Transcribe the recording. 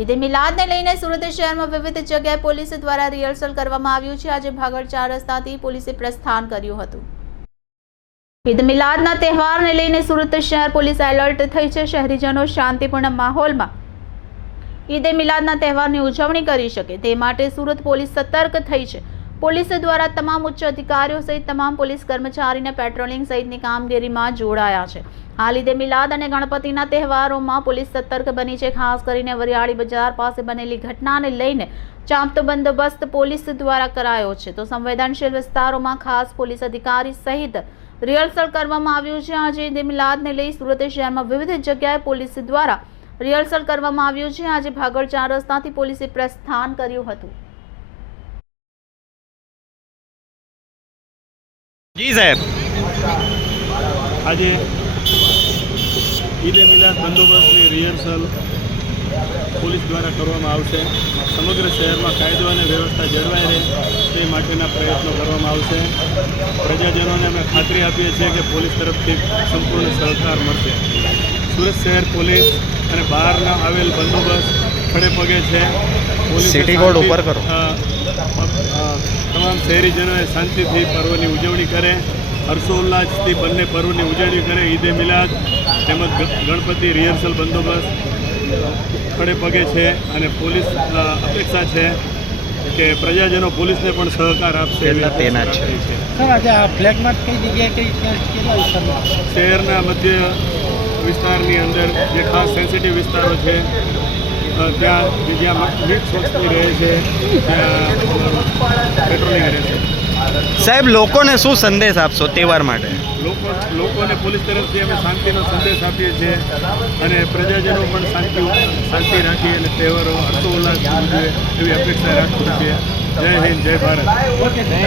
ઈદે મિલાદને લઈને સુરત શહેરમાં વિવિધ જગ્યાએ પોલીસ દ્વારા રિહર્સલ કરવામાં આવ્યું છે। આજે ભાગળ 4 રસ્તાથી પોલીસે પ્રસ્થાન કર્યું હતું। ઈદ મિલાદના તહેવારને લઈને સુરત શહેર પોલીસ એલર્ટ થઈ છે। શહેરીજનો શાંતિપૂર્ણ માહોલમાં ઈદે મિલાદના તહેવારની ઉજવણી કરી શકે તે માટે સુરત પોલીસ સતર્ક થઈ છે। પોલીસ દ્વારા તમામ ઉચ્ચ અધિકારીઓ સહિત તમામ પોલીસ કર્મચારીને પેટ્રોલિંગ સહિતની કામગીરીમાં જોડાયા છે। હાલ ઈદે મિલાદ અને ગણપતિના તહેવારોમાં પોલીસ સતર્ક બની છે। ખાસ કરીને વરિયાળી બજાર પાસે બનેલી ઘટનાને લઈને ચાંપતો બંદોબસ્ત પોલીસ દ્વારા કરાયો છે, તો સંવેદનશીલ વિસ્તારોમાં ખાસ પોલીસ અધિકારી સહિત રિહર્સલ કરવામાં આવ્યું છે। આજે ઈદે મિલાદને લઈ સુરત શહેરમાં વિવિધ જગ્યાએ પોલીસ દ્વારા રિહર્સલ કરવામાં આવ્યું છે। આજે ભાગળ 4 રસ્તાથી પોલીસે પ્રસ્થાન કર્યું હતું। जी साहब, આજે ઈદે મિલાદ બંદોબસ્તની રિહર્સલ પોલીસ દ્વારા કરવામાં આવશે। સમગ્ર શહેરમાં કાયદો અને વ્યવસ્થા જળવાઈ રહે તે માટેના પ્રયત્નો કરવામાં આવશે। પ્રજાજનોને અમે ખાતરી આપીએ છીએ કે પોલીસ તરફથી સંપૂર્ણ સહકાર મળશે। સુરત શહેર પોલીસ અને બહારના આવેલ બંદોબસ્ત ખડે પગે છે। સિટી કોડ ઉપર કરો। તમામ શહેરીજનોએ શાંતિથી પર્વની ઉજવણી કરે, હર્ષોલ્લાસથી બંને પર્વની ઉજવણી કરે। ઈદે મિલાદ તેમજ ગણપતિ રિહર્સલ બંદોબસ્ત ખડે પગે છે અને પોલીસ અપેક્ષા છે કે પ્રજાજનો પોલીસને પણ સહકાર આપશે। શહેરના મધ્ય વિસ્તારની અંદર જે ખાસ સેન્સિટિવ વિસ્તારો છે ત્યાં જ્યાં મિક્સ વસ્તી રહે છે ત્યાં પેટ્રોલિંગ રહેશે। સાહેબ લોકોને શું સંદેશ આપશો તહેવાર માટે? લોકોને પોલીસ તરફથી અમે શાંતિનો સંદેશ આપીએ છીએ અને પ્રજાજનો પણ શાંતિ રાખી અને તહેવારો હર્ષોલ્લાસ ઉજવે એવી અપેક્ષા રાખીએ છીએ। જય હિન્દ, જય ભારત।